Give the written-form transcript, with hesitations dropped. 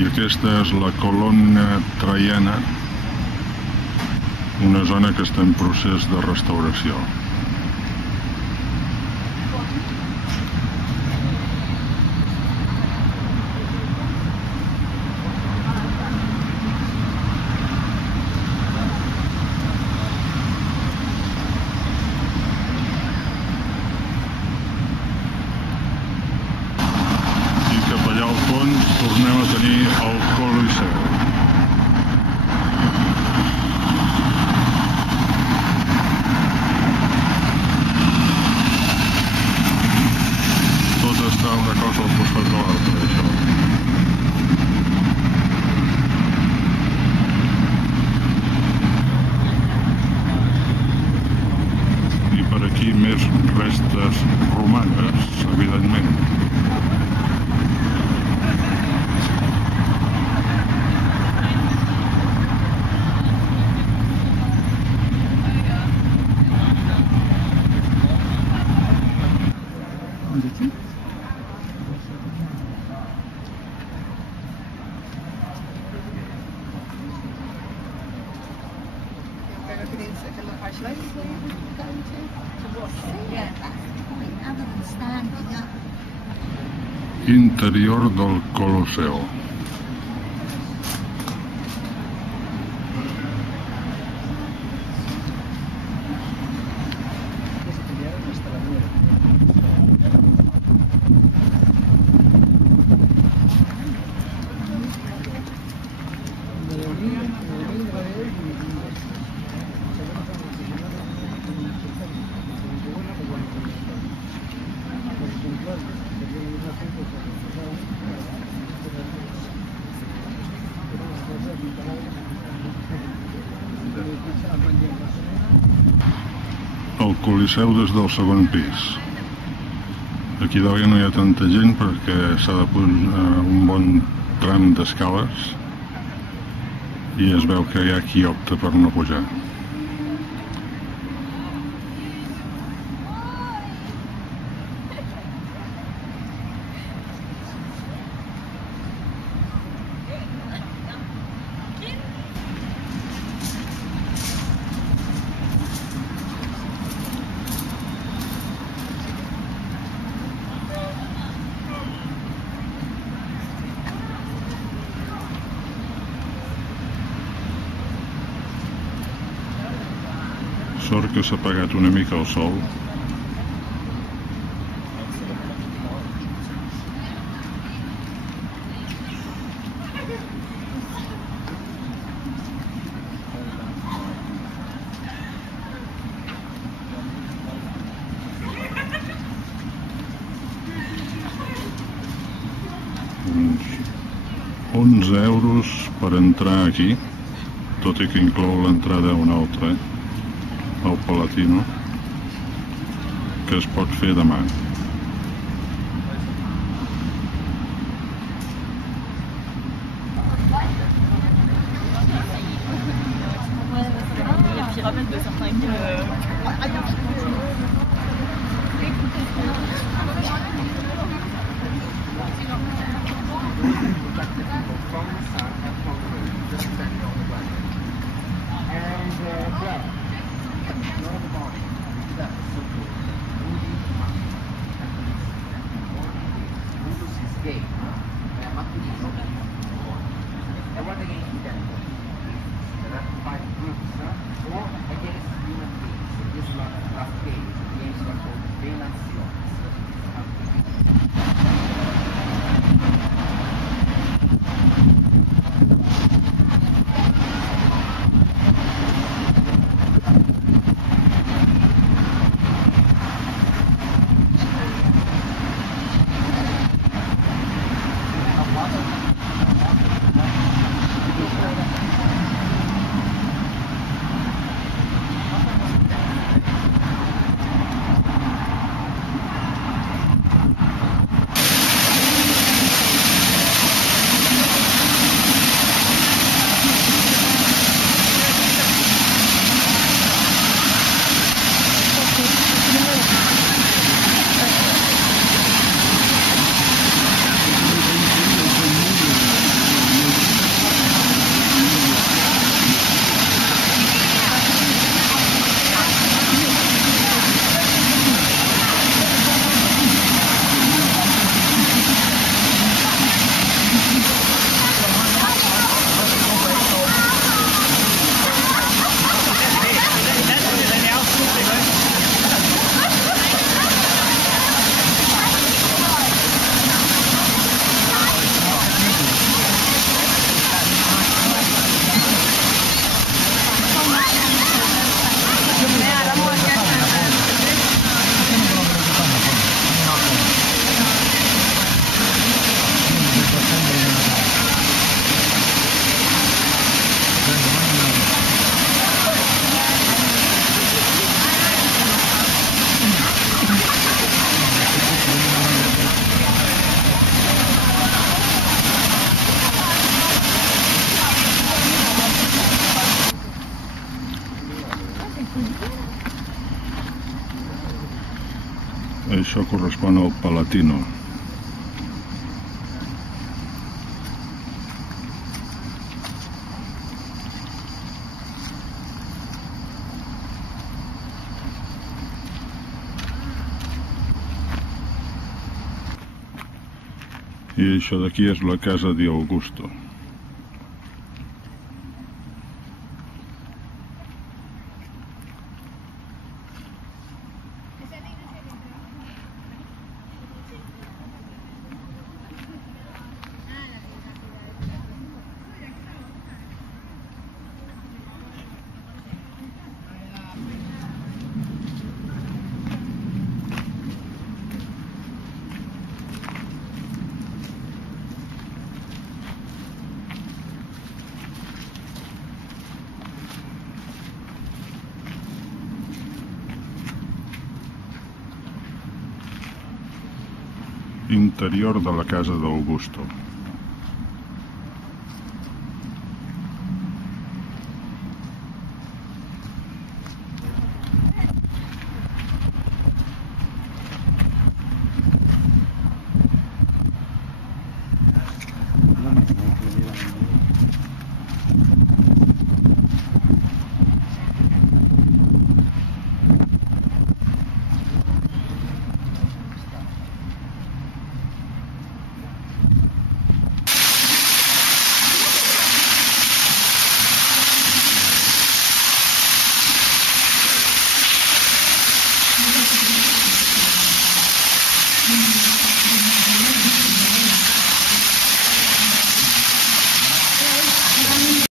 I aquesta és la Colonna Traiana, una zona que està en procés de restauració. I cap allà al fons tornem a tenir el Coliseu. Està una cosa al costat de l'altra, això. I per aquí més restes romanes, evidentment. Interior del Colosseo. El Coliseu des del segon pis. Aquí dalt ja no hi ha tanta gent perquè s'ha de pujar un bon tram d'escales i es veu que hi ha qui opta per no pujar. Sort que s'ha apagat una mica el sol. Uns 11 euros per entrar aquí, tot i que inclou l'entrada a una altra, al Palatino, que es pot fer demà. Això correspon al Palatino. I això d'aquí és la casa di Augusto. Interior de la casa d'Augusto.